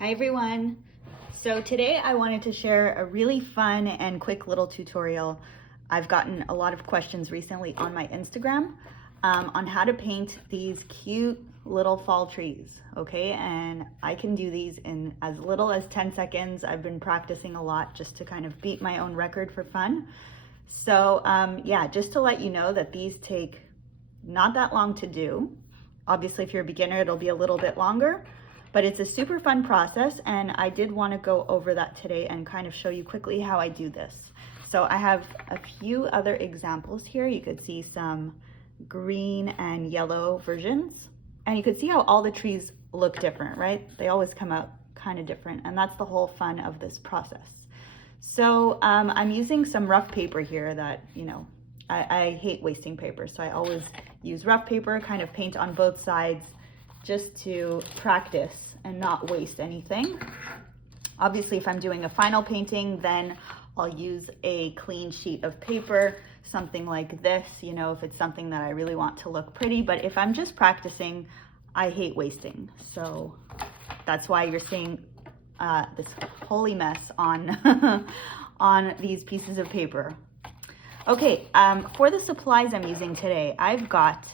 Hi everyone. So today I wanted to share a really fun and quick little tutorial. I've gotten a lot of questions recently on my Instagram on how to paint these cute little fall trees, okay? And I can do these in as little as 10 seconds. I've been practicing a lot just to kind of beat my own record for fun. So yeah, just to let you know that these take not that long to do. Obviously, if you're a beginner, it'll be a little bit longer. But it's a super fun process, and I did want to go over that today and kind of show you quickly how I do this. So I have a few other examples here. You could see some green and yellow versions, and you could see how all the trees look different, right? They always come out kind of different, and that's the whole fun of this process. So I'm using some rough paper here that, you know, I hate wasting paper, so I always use rough paper, kind of paint on both sides, just to practice and not waste anything. Obviously, if I'm doing a final painting, then I'll use a clean sheet of paper, something like this, you know, if it's something that I really want to look pretty. But if I'm just practicing, I hate wasting. So that's why you're seeing this holy mess on, on these pieces of paper. Okay, for the supplies I'm using today, I've got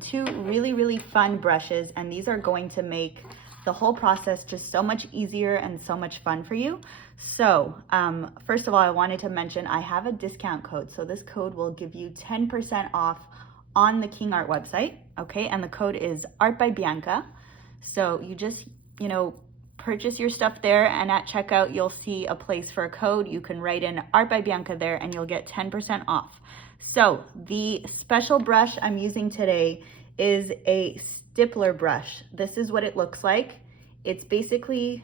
two really fun brushes, and these are going to make the whole process just so much easier and so much fun for you. So first of all, I wanted to mention I have a discount code. So this code will give you 10% off on the King Art website, okay? And the code is Art by Bianca. So you just, you know, purchase your stuff there, and at checkout, you'll see a place for a code. You can write in Art by Bianca there, and you'll get 10% off. So the special brush I'm using today is a Stippler brush. This is what it looks like. It's basically,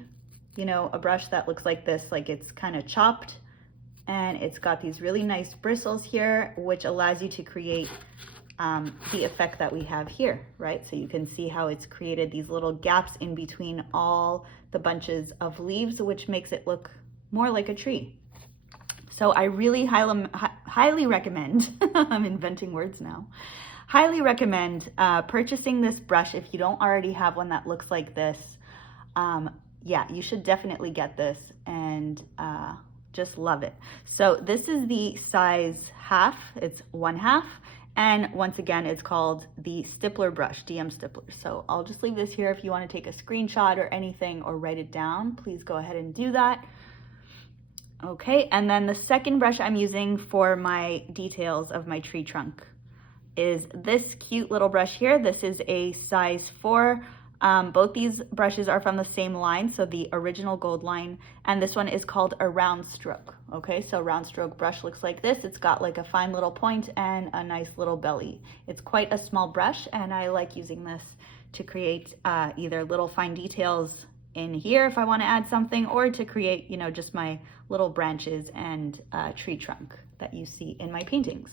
you know, a brush that looks like this, like it's kind of chopped, and it's got these really nice bristles here, which allows you to create the effect that we have here, right? So you can see how it's created these little gaps in between all the bunches of leaves, which makes it look more like a tree. So I really highly recommend, I'm inventing words now, highly recommend purchasing this brush if you don't already have one that looks like this. Yeah, you should definitely get this and just love it. So this is the size half, it's 1/2. And once again, it's called the Stippler brush, DM Stippler. So I'll just leave this here. If you want to take a screenshot or anything or write it down, please go ahead and do that. Okay, and then the second brush I'm using for my details of my tree trunk is this cute little brush here. This is a size 4. Both these brushes are from the same line, so the original gold line, and this one is called a round stroke. Okay, so round stroke brush looks like this. It's got like a fine little point and a nice little belly. It's quite a small brush, and I like using this to create either little fine details in here if I want to add something, or to create, you know, just my little branches and tree trunk that you see in my paintings.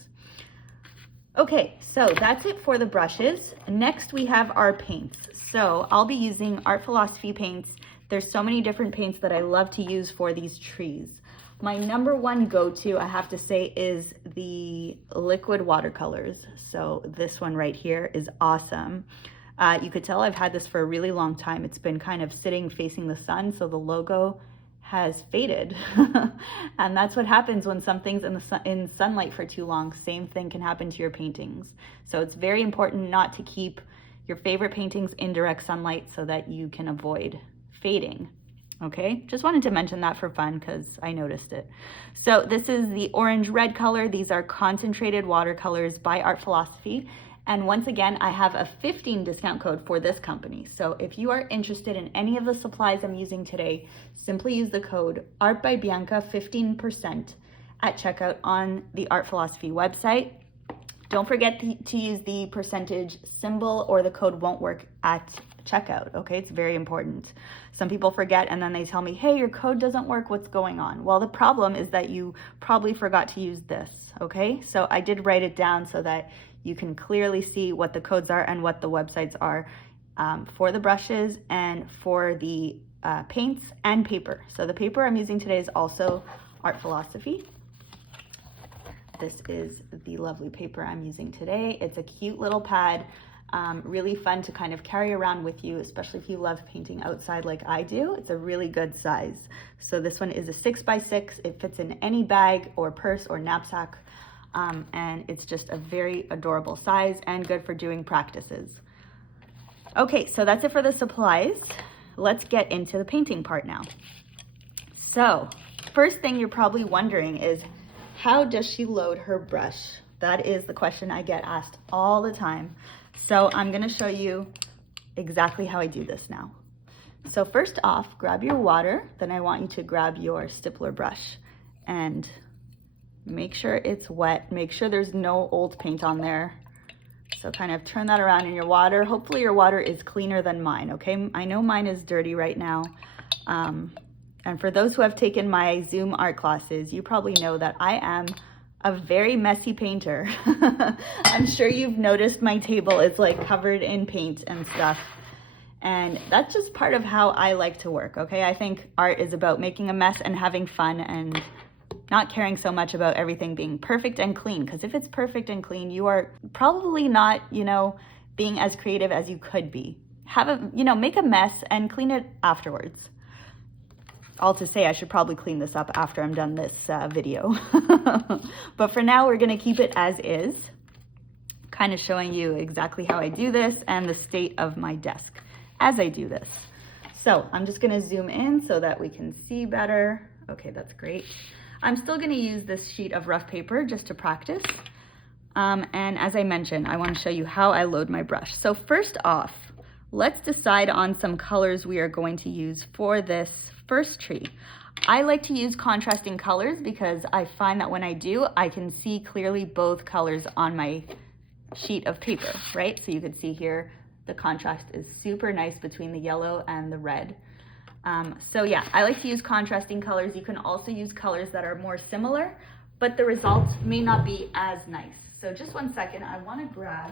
Okay, so that's it for the brushes. Next we have our paints. So I'll be using Art Philosophy paints. There's so many different paints that I love to use for these trees. My number one go-to, I have to say, is the liquid watercolors. So this one right here is awesome. You could tell I've had this for a really long time. It's been kind of sitting facing the sun, so the logo has faded. And that's what happens when something's in sunlight for too long. Same thing can happen to your paintings. So it's very important not to keep your favorite paintings in direct sunlight so that you can avoid fading. Okay, just wanted to mention that for fun because I noticed it. So this is the orange-red color. These are concentrated watercolors by Art Philosophy. And once again, I have a 15 discount code for this company. So if you are interested in any of the supplies I'm using today, simply use the code Art by Bianca 15% at checkout on the Art Philosophy website. Don't forget to use the percentage symbol or the code won't work at checkout, okay? It's very important. Some people forget and then they tell me, hey, your code doesn't work, what's going on? Well, the problem is that you probably forgot to use this, okay? So I did write it down so that you can clearly see what the codes are and what the websites are for the brushes and for the paints and paper. So the paper I'm using today is also Art Philosophy. This is the lovely paper I'm using today. It's a cute little pad. Really fun to kind of carry around with you, especially if you love painting outside like I do. It's a really good size. So this one is a 6x6. It fits in any bag or purse or knapsack. And it's just a very adorable size and good for doing practices. Okay, so that's it for the supplies. Let's get into the painting part now. So first thing you're probably wondering is, how does she load her brush? That is the question I get asked all the time. So I'm gonna show you exactly how I do this now. So first off, grab your water, then I want you to grab your Stippler brush and make sure it's wet. Make sure there's no old paint on there. So kind of turn that around in your water. Hopefully your water is cleaner than mine, okay? I know mine is dirty right now. And for those who have taken my Zoom art classes, you probably know that I am a very messy painter. I'm sure you've noticed my table is like covered in paint and stuff. And that's just part of how I like to work, okay? I think art is about making a mess and having fun and not caring so much about everything being perfect and clean. Because if it's perfect and clean, you are probably not, being as creative as you could be. Make a mess and clean it afterwards. All to say, I should probably clean this up after I'm done this video. But for now, we're gonna keep it as is, kind of showing you exactly how I do this and the state of my desk as I do this. So I'm just gonna zoom in so that we can see better. Okay, that's great. I'm still gonna use this sheet of rough paper just to practice. And as I mentioned, I wanna show you how I load my brush. So first off, let's decide on some colors we are going to use for this first tree. I like to use contrasting colors because I find that when I do, I can see clearly both colors on my sheet of paper, right? So you can see here, the contrast is super nice between the yellow and the red. So yeah, I like to use contrasting colors. You can also use colors that are more similar, but the results may not be as nice. So just one second, I want to grab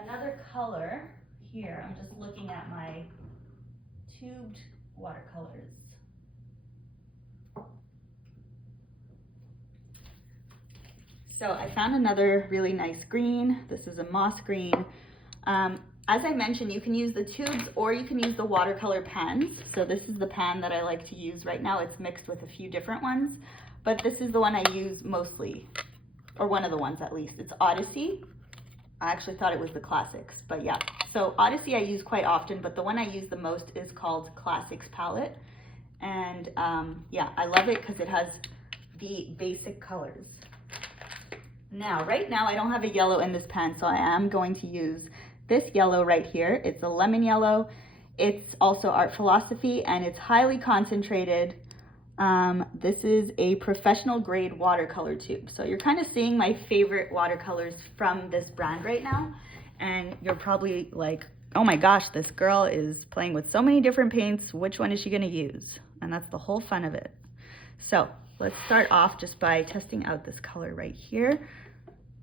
another color here. I'm just looking at my tubed watercolors. So I found another really nice green. This is a moss green. As I mentioned, you can use the tubes or you can use the watercolor pans. So this is the pan that I like to use right now. It's mixed with a few different ones, but this is the one I use mostly, or one of the ones at least. It's Odyssey. I actually thought it was the Classics, but yeah. So Odyssey I use quite often, but the one I use the most is called Classics palette. And yeah, I love it because it has the basic colors. Now, right now I don't have a yellow in this pan, so I am going to use this yellow right here. It's a lemon yellow. It's also Art Philosophy and it's highly concentrated. This is a professional grade watercolor tube. So you're kind of seeing my favorite watercolors from this brand right now. And you're probably like, oh my gosh, this girl is playing with so many different paints. Which one is she gonna use? And that's the whole fun of it. So let's start off just by testing out this color right here.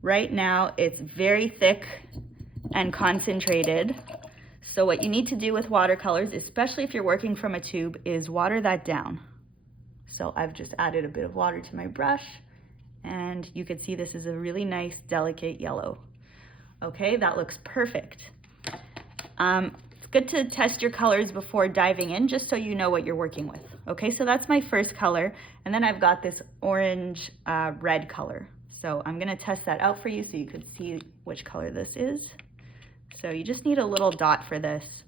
Right now, it's very thick and concentrated. So what you need to do with watercolors, especially if you're working from a tube, is water that down. So I've just added a bit of water to my brush and you can see this is a really nice, delicate yellow. Okay, that looks perfect. It's good to test your colors before diving in, just so you know what you're working with. Okay, so that's my first color. And then I've got this orange red color. So I'm gonna test that out for you so you could see which color this is. So you just need a little dot for this.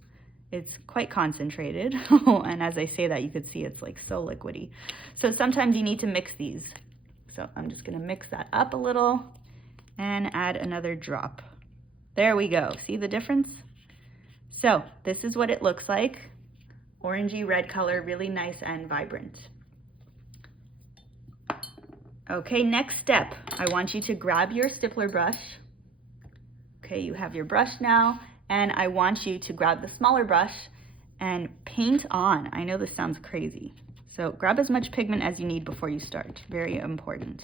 It's quite concentrated. And as I say that, you could see it's like so liquidy. So sometimes you need to mix these. So I'm just gonna mix that up a little and add another drop. There we go, see the difference? So this is what it looks like. Orangey red color, really nice and vibrant. Okay, next step, I want you to grab your Stippler brush. Okay, you have your brush now, and I want you to grab the smaller brush and paint on. I know this sounds crazy. So grab as much pigment as you need before you start, very important.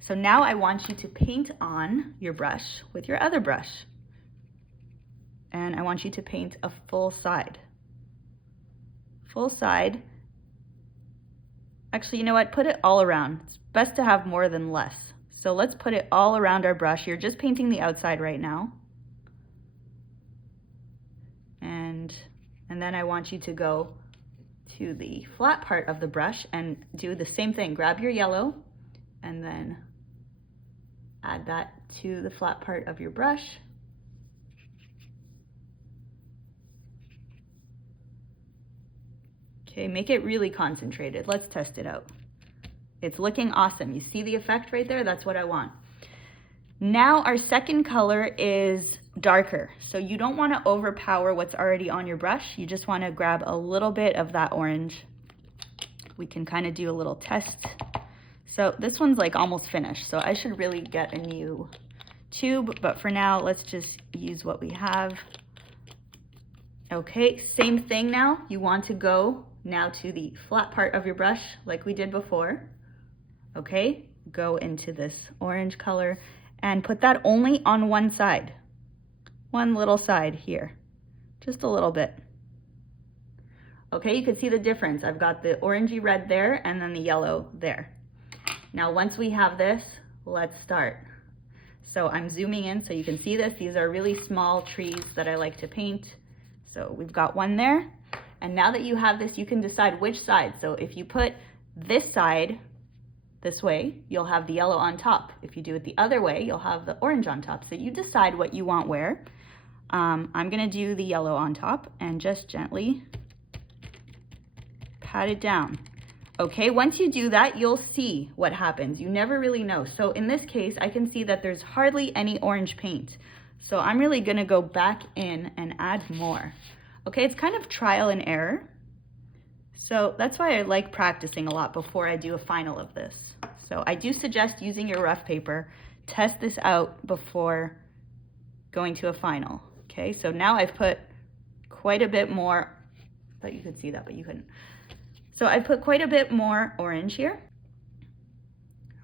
So now I want you to paint on your brush with your other brush. And I want you to paint a full side. Full side. Actually, you know what? Put it all around. It's best to have more than less. So let's put it all around our brush. You're just painting the outside right now. And then I want you to go to the flat part of the brush and do the same thing. Grab your yellow and then add that to the flat part of your brush. Okay, make it really concentrated. Let's test it out. It's looking awesome. You see the effect right there? That's what I want. Now our second color is darker. So you don't want to overpower what's already on your brush. You just want to grab a little bit of that orange. We can kind of do a little test. So this one's like almost finished. So I should really get a new tube, but for now, let's just use what we have. Okay, same thing now. You want to go now to the flat part of your brush like we did before. Okay, go into this orange color and put that only on one side. One little side here, just a little bit. Okay, you can see the difference. I've got the orangey red there and then the yellow there. Now, once we have this, let's start. So I'm zooming in so you can see this. These are really small trees that I like to paint. So we've got one there. And now that you have this, you can decide which side. So if you put this side this way, you'll have the yellow on top. If you do it the other way, you'll have the orange on top. So you decide what you want where. I'm gonna do the yellow on top and just gently pat it down. Okay, once you do that, you'll see what happens. You never really know. So in this case, I can see that there's hardly any orange paint. So I'm really gonna go back in and add more. Okay, it's kind of trial and error. So that's why I like practicing a lot before I do a final of this. So I do suggest using your rough paper. Test this out before going to a final. Okay, so now I've put quite a bit more, I thought you could see that, but you couldn't. So I put quite a bit more orange here.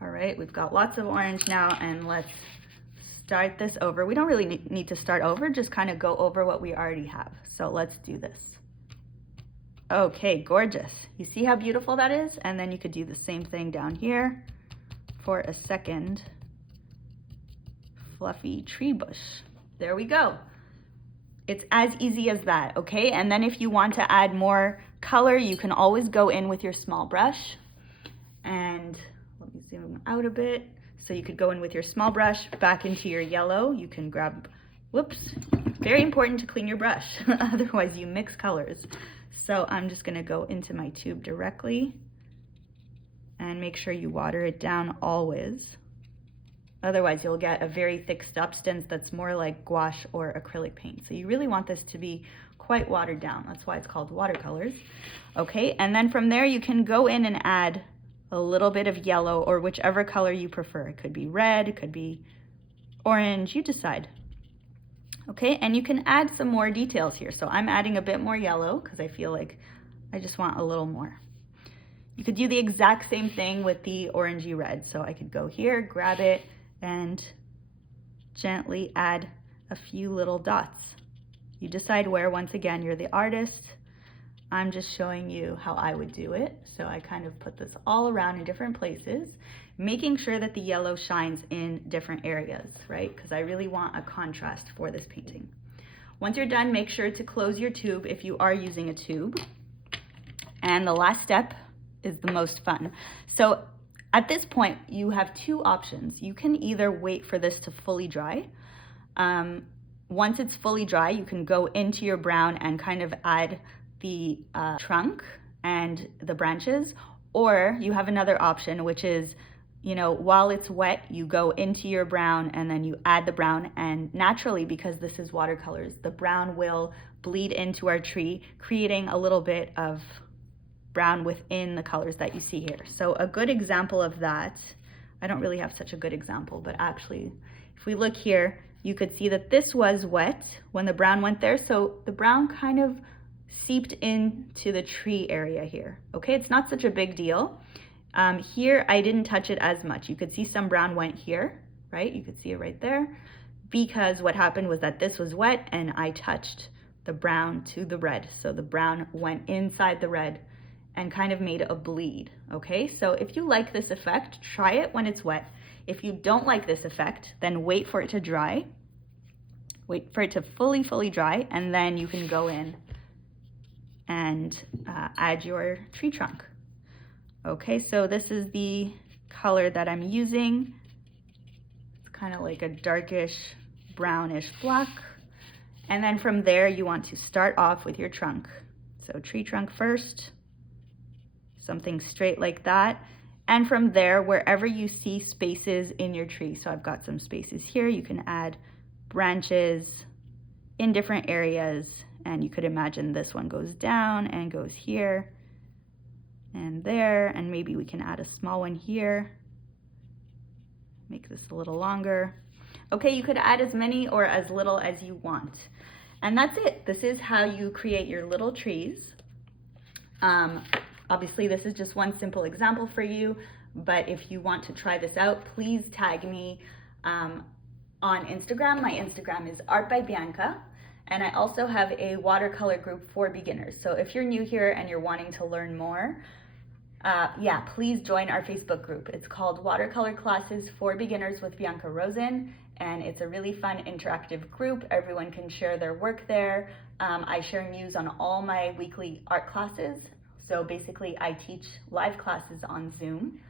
All right, we've got lots of orange now, and let's start this over. We don't really need to start over, just kind of go over what we already have. So let's do this. Okay, gorgeous. You see how beautiful that is? And then you could do the same thing down here for a second fluffy tree bush. There we go. It's as easy as that, okay? And then if you want to add more color, you can always go in with your small brush. And let me zoom out a bit. So you could go in with your small brush back into your yellow. You can grab, whoops, very important to clean your brush. Otherwise you mix colors. So I'm just gonna go into my tube directly and make sure you water it down always. Otherwise you'll get a very thick substance that's more like gouache or acrylic paint. So you really want this to be quite watered down. That's why it's called watercolors. Okay, and then from there you can go in and add a little bit of yellow or whichever color you prefer. It could be red, it could be orange, you decide. Okay, and you can add some more details here. So I'm adding a bit more yellow because I feel like I just want a little more. You could do the exact same thing with the orangey red. So I could go here, grab it, and gently add a few little dots. You decide where. Once again, you're the artist. I'm just showing you how I would do it. So I kind of put this all around in different places, making sure that the yellow shines in different areas, right? Because I really want a contrast for this painting. Once you're done, make sure to close your tube if you are using a tube. And the last step is the most fun. So at this point, you have two options. You can either wait for this to fully dry. Once it's fully dry, you can go into your brown and kind of add the trunk and the branches, or you have another option, which is, you know, while it's wet, you go into your brown and then you add the brown, and naturally, because this is watercolors, the brown will bleed into our tree, creating a little bit of brown within the colors that you see here. So a good example of that, I don't really have such a good example, but actually, if we look here, you could see that this was wet when the brown went there. So the brown kind of seeped into the tree area here. Okay, it's not such a big deal. Here, I didn't touch it as much. You could see some brown went here, right? You could see it right there, because what happened was that this was wet and I touched the brown to the red. So the brown went inside the red and kind of made a bleed, okay? So if you like this effect, try it when it's wet. If you don't like this effect, then wait for it to dry. Wait for it to fully dry, and then you can go in and add your tree trunk. Okay, so this is the color that I'm using. It's kind of like a darkish brownish black. And then from there, you want to start off with your trunk. So tree trunk first, something straight like that. And from there, wherever you see spaces in your tree, so I've got some spaces here, you can add branches in different areas. And you could imagine this one goes down and goes here and there, and maybe we can add a small one here. Make this a little longer. Okay, you could add as many or as little as you want. And that's it. This is how you create your little trees. Obviously, this is just one simple example for you, but if you want to try this out, please tag me on Instagram. My Instagram is Art by Bianca, and I also have a watercolor group for beginners. So if you're new here and you're wanting to learn more, please join our Facebook group. It's called Watercolor Classes for Beginners with Bianca Rosen, and it's a really fun interactive group. Everyone can share their work there. I share news on all my weekly art classes. So basically I teach live classes on Zoom,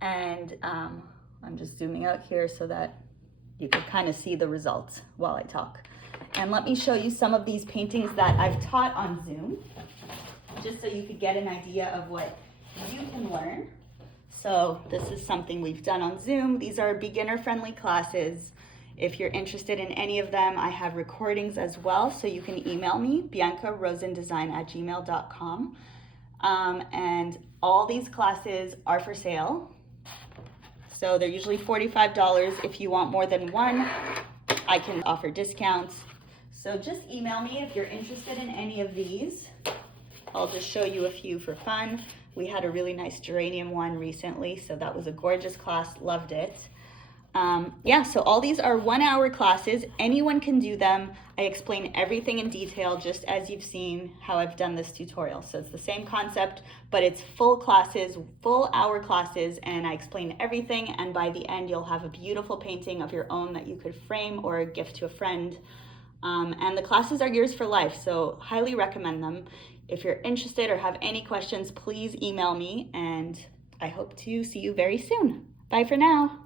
and I'm just zooming out here so that you can kind of see the results while I talk. And let me show you some of these paintings that I've taught on Zoom, just so you could get an idea of what you can learn. So this is something we've done on Zoom. These are beginner-friendly classes. If you're interested in any of them, I have recordings as well, so you can email me, biancarosendesign@gmail.com. And all these classes are for sale. So they're usually $45. If you want more than one, I can offer discounts. So just email me if you're interested in any of these. I'll just show you a few for fun. We had a really nice geranium one recently, so that was a gorgeous class, loved it. So all these are 1-hour classes. Anyone can do them. I explain everything in detail, just as you've seen how I've done this tutorial. So it's the same concept, but it's full classes, full hour classes, and I explain everything. And by the end, you'll have a beautiful painting of your own that you could frame or gift to a friend. And the classes are yours for life, so highly recommend them. If you're interested or have any questions, please email me, and I hope to see you very soon. Bye for now.